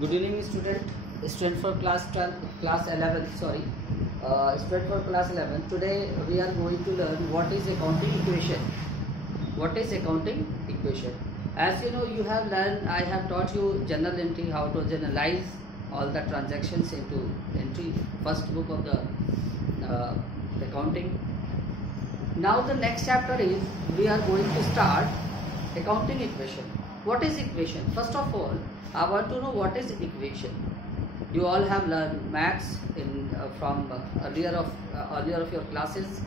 Good evening, student for class 12, class 11. Sorry, student for class 11. Today we are going to learn what is accounting equation. What is accounting equation? As you know, you have learned. I have taught you journal entry, how to generalize all the transactions into entry. First book of the accounting. Now the next chapter is we are going to start accounting equation. What is equation? First of all, I want to know what is equation. You all have learned maths in from earlier of your classes.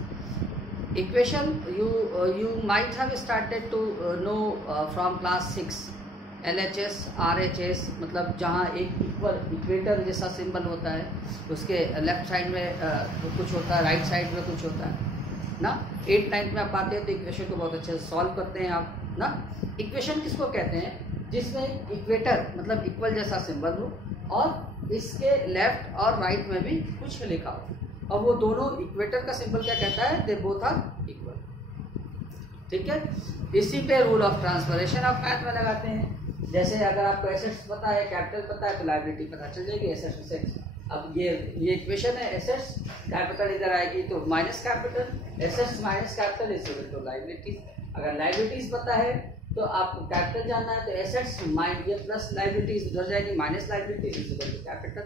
Equation you might have started to know from class 6. LHS, RHS मतलब जहाँ एक equator जैसा symbol होता है, उसके left side में कुछ होता है, राइट साइड में कुछ होता है ना। 8th 9th में आप पाते हैं तो इक्वेशन को बहुत अच्छे से सॉल्व करते हैं आप ना। इक्वेशन किसको कहते हैं? जिसमें इक्वेटर मतलब इक्वल जैसा सिंबल हो और इसके लेफ्ट और राइट में भी कुछ लिखा हो, और वो दोनों इक्वेटर का सिंबल क्या कहता है? They both are equal. ठीक है, इसी पे rule of transformation of math में लगाते हैं। जैसे अगर आपको एसेट्स पता है, कैपिटल पता है, तो लायबिलिटी पता चल जाएगी। एसेट्स अब ये इक्वेशन है, एसेट्स कैपिटल इधर आएगी तो minus capital, assets minus capital is equal to liabilities. अगर लायबिलिटीज पता है तो आपको कैपिटल जानना है, तो एसेट्स माइनस ये प्लस लायबिलिटीज उधर जाएगी, minus liabilities is equal to capital.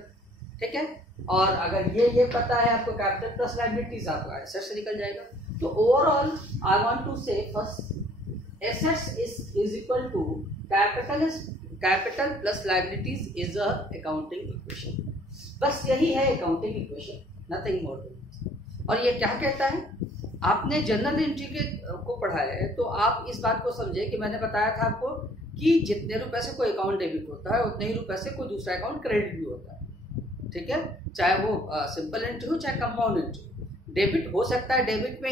ठीक है, और अगर ये पता है आपको कैपिटल प्लस लायबिलिटीज, आपका एसेट्स निकल जाएगा। तो overall I want to say first assets is equal to capital plus liabilities is a accounting equation। बस यही है accounting equation, nothing more than this। और ये क्या कहता है? आपने जनरल एंट्री को पढ़ा है तो आप इस बात को समझे कि मैंने बताया था आपको कि जितने रुपए से कोई अकाउंट डेबिट होता है उतने ही रुपए से कोई दूसरा अकाउंट क्रेडिट भी होता है। ठीक है, चाहे वो सिंपल एंट्री हो चाहे कंपाउंड एंट्री। डेबिट हो सकता है, डेबिट में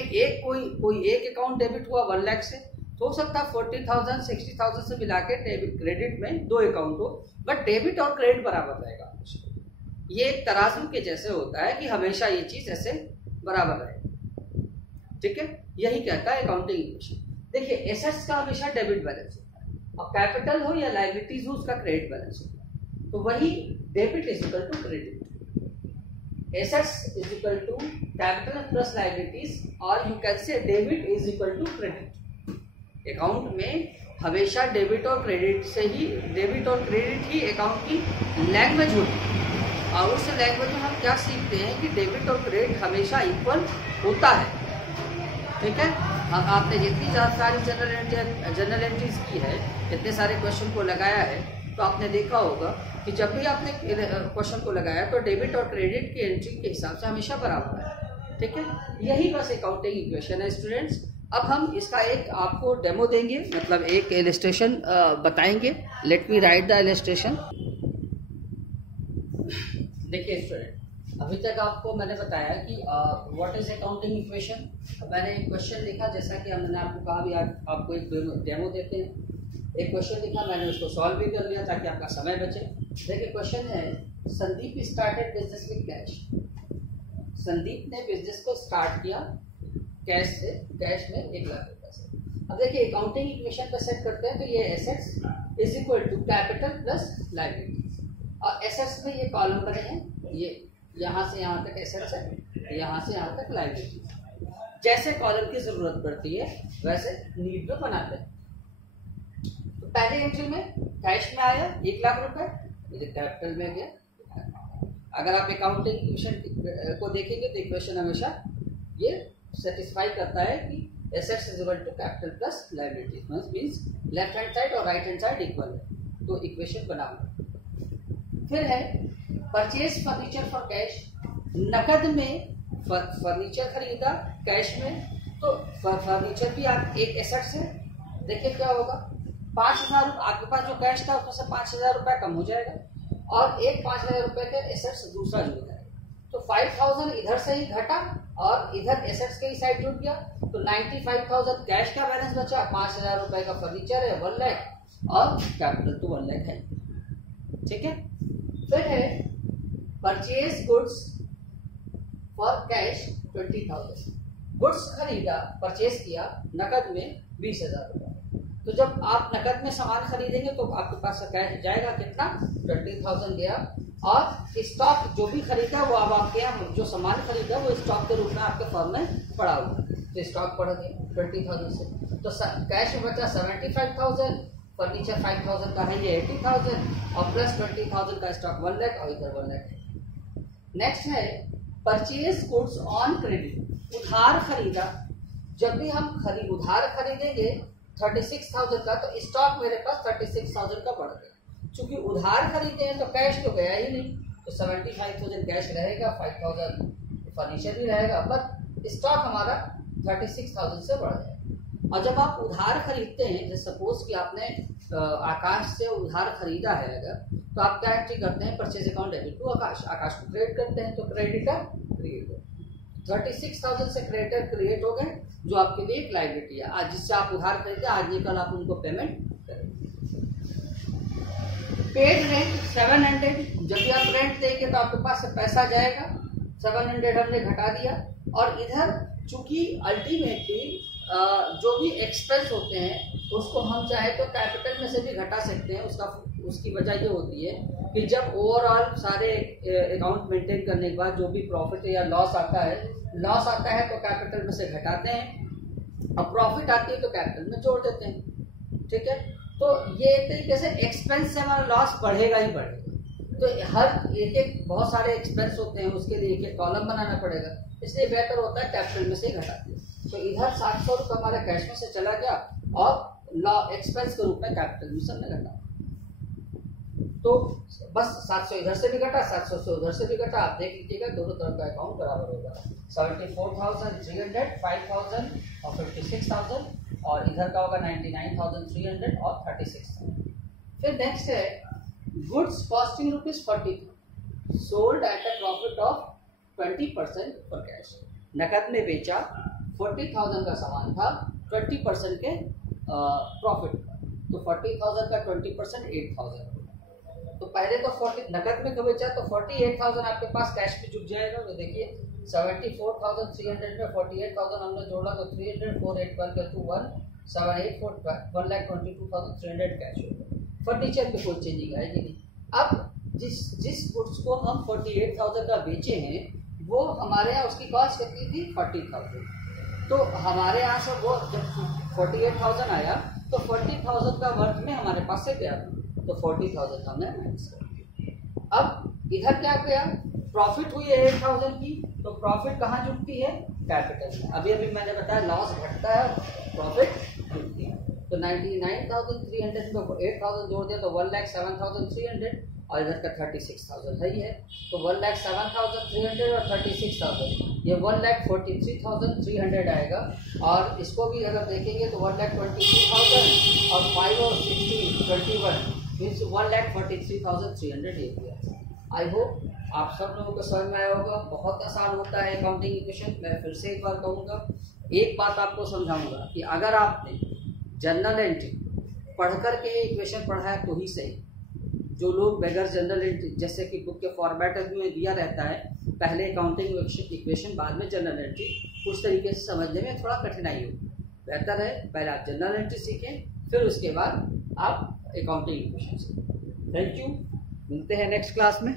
कोई एक अकाउंट डेबिट हुआ 1 लाख से, तो हो सकता है 40,000 60,000 से मिला के क्रेडिट में 2 अकाउंट हो, बट डेबिट और क्रेडिट बराबर रहेगा। ये एक तराजू के जैसे होता है कि हमेशा ये चीज ऐसे बराबर रहेगी। ठीक है, यही कहता है अकाउंटिंग इक्वेशन। देखिए, एसेट्स का हमेशा डेबिट बैलेंस होता है, और कैपिटल हो या लायबिलिटीज हो उसका क्रेडिट बैलेंस होता है। तो वही debit is equal to credit, assets is equal to capital plus liabilities, और you can say debit is equal to credit. Account में हमेशा डेबिट और क्रेडिट ही अकाउंट की लैंग्वेज होती है, और उस लैंग्वेज में हम क्या सीखते हैं कि डेबिट और क्रेडिट हमेशा इक्वल होता है। ठीक है, अब आपने जितनी सारी जनरल एंट्रीज की है, इतने सारे क्वेश्चन को लगाया है, तो आपने देखा होगा कि जब भी आपने क्वेश्चन को लगाया तो डेबिट और क्रेडिट की एंट्री के हिसाब से हमेशा बराबर है। ठीक है, यही बस अकाउंटिंग इक्वेशन है स्टूडेंट्स। अब हम इसका एक आपको डेमो देंगे, मतलब एक इलस्ट्रेशन बताएंगे। Let me right the illustration. देखिए स्टूडेंट, अभी तक आपको मैंने बताया कि व्हाट इज अकाउंटिंग इक्वेशन। मैंने एक क्वेश्चन लिखा, जैसा कि मैंने आपको कहा भी आज आपको एक डेमो देते हैं। एक क्वेश्चन लिखा, मैंने उसको सॉल्व भी कर लिया ताकि आपका समय बचे। देखिए क्वेश्चन है, Sandeep started business with cash. Sandeep ने बिजनेस को स्टार्ट किया कैश में 1 लाख रुपए से। अब देखिए अकाउंटिंग इक्वेशन पे सेट करते हैं, तो ये assets is equal to capital plus liabilities, और एसेट्स में ये कॉलम बने हैं, ये यहाँ से यहाँ तक एसेट्स है, यहाँ से यहाँ तक लायबिलिटीज। जैसे कॉलम की जरूरत पड़ती है वैसे नीड में बनाते हैं। तो पहले एंट्री में कैश में आया 1 लाख रुपए, ये कैपिटल में गया। अगर आप अकाउंटिंग इक्वेशन को देखेंगे तो इक्वेशन हमेशा ये सेटिस्फाई करता है कि assets is equal to capital plus liabilities, means left hand side और राइट हैंड साइड इक्वल है, तो इक्वेशन बना हुआ। फिर है परचेज फर्नीचर फॉर कैश। नकद में फर्नीचर खरीदा कैश में, तो फर्नीचर भी आप एक एसेट्स है। देखिए क्या होगा, 5,000 आपके पास जो कैश था उसमें से 5,000 रुपया कम हो जाएगा, और एक 5,000 रुपए का एसेट्स दूसरा जुड़ जाएगा। तो 5,000 इधर से ही घटा और इधर एसेट्स के ही साइड जुड़ गया, तो 95,000 कैश का बैलेंस बचा। 5,000 रुपए का फर्नीचर है 1 लाख, और कैपिटल तो 1 लाख है। ठीक है, फिर है purchase goods for cash 20,000। Goods खरीदा, परचेज किया नकद में 20,000 रुपए, तो जब आप नकद में सामान खरीदेंगे तो आपके पास कैश जाएगा कितना, 20,000 गया, और स्टॉक जो भी खरीदा वो अब आपके यहाँ जो सामान खरीदा वो स्टॉक के रूप में आपके फर्म में पड़ा हुआ, तो स्टॉक बढ़ गया 20,000 से, तो कैश में बचा 75,000, फर्नीचर 5,000 का है, ये 80,000 और प्लस 20,000 का स्टॉक 1 लाख और इधर 1 लाख। नेक्स्ट है परचेज गुड्स ऑन क्रेडिट, उधार खरीदा। जब भी हम उधार खरीदेंगे 36,000 का, तो स्टॉक मेरे पास 36,000 का बढ़ गया। चूंकि उधार खरीदे हैं तो कैश तो गया ही नहीं, तो 75,000 कैश रहेगा, 5,000 फर्नीचर भी रहेगा, बट स्टॉक हमारा 36,000 से बढ़ जाएगा। और जब आप उधार खरीदते हैं, जैसे सपोज कि आपने आकाश से उधार खरीदा है अगर, तो आप क्या एंट्री करते हैं, परचेज अकाउंट डेबिट टू आकाश, आकाश को क्रेडिट करते हैं, तो क्रेडिटर क्रिएट हो, 36,000 से क्रेडिटर क्रिएट हो गए, जो आपके लिए एक लायबिलिटी है, आज जिससे आप उधार खरीदे, आज ये कल आप उनको पेमेंट करेंगे। पेड रेंट 700, जब भी आप रेंट देंगे तो आपके पास से पैसा जाएगा, 700 हमने घटा दिया। और इधर चूंकि अल्टीमेटली जो भी एक्सपेंस होते हैं उसको हम चाहे तो कैपिटल में से भी घटा सकते हैं, उसकी वजह ये होती है कि जब ओवरऑल सारे अकाउंट मेंटेन करने के बाद जो भी प्रॉफिट या लॉस आता है तो कैपिटल में से घटाते हैं, और प्रॉफिट आती है तो कैपिटल में जोड़ देते हैं, ठीक है। तो ये एक तरीके से एक्सपेंस से हमारा लॉस बढ़ेगा ही बढ़ेगा, तो हर एक बहुत सारे एक्सपेंस होते हैं, उसके लिए एक कॉलम बनाना पड़ेगा, इसलिए बेहतर होता है कैपिटल में से घटा दिया। तो इधर 700 रुपये हमारे कैश में से चला गया और एक्सपेंस के रूप में कैपिटल में से हमने घटा, तो बस 700 इधर से भी घटा, 700 से उधर से भी घटा, आप देख लीजिएगा दोनों तरफ का अकाउंट बराबर होगा, 74,300, 5,000 और 56,000, और इधर का होगा 99,300 और 36,000। फिर नेक्स्ट है goods costing ₹40, sold at a profit of 20% for cash. नकद में बेचा, 40,000 का सामान था, 20% के प्रॉफिट का, तो 40,000 का 20% 8,000। तो पहले तो 40 नकद में बेचा तो 48,000 आपके पास कैश में जुट जाएगा, तो देखिए 74,300 में 48,000 हमने जोड़ा तो 300 481 का 1 784 1,22,300 कैश होगा। फर्नीचर पे कोई चेंजिंग आएगी नहीं। अब जिस गुड्स को हम 48,000 का बेचे हैं वो हमारे यहाँ उसकी कॉस्ट कितनी थी 40,000, तो हमारे यहाँ से वो जब 48,000 आया तो 40,000 का वर्थ में हमारे पास से गया, तो 40,000 हमने माइनस कर दिया। अब इधर क्या किया, प्रॉफिट हुई है 8,000 की, तो प्रॉफिट कहाँ जुटती है, कैपिटल में। अभी मैंने बताया लॉस घटता है, प्रॉफिट जुटती है, तो 99,300 में 8,000 जोड़ दिया तो 1,07,300, और इधर का 36,000 है ही है, तो 1,07,300 और 36,000 ये 1,43,300 आएगा। और इसको भी अगर देखेंगे तो 1,22,000 और 5 और 16 21 मीन्स 1,43,300 ये दिया। आई होप आप सब लोगों को समझ में आया होगा, बहुत आसान होता है अकाउंटिंग इक्वेशन। मैं फिर से एक बार कहूँगा, एक बात आपको समझाऊंगा कि अगर आपने जनरल एंट्री पढ़ करके इक्वेशन पढ़ा है तो ही सही। जो लोग बगैर जनरल एंट्री, जैसे कि बुक के फॉर्मेट में दिया रहता है पहले अकाउंटिंग इक्वेशन बाद में जनरल एंट्री, उस तरीके से समझने में थोड़ा कठिनाई होगी। बेहतर है पहले आप जनरल एंट्री सीखें, फिर उसके बाद आप अकाउंटिंग इक्वेशन सीखें। थैंक यू, मिलते हैं नेक्स्ट क्लास में।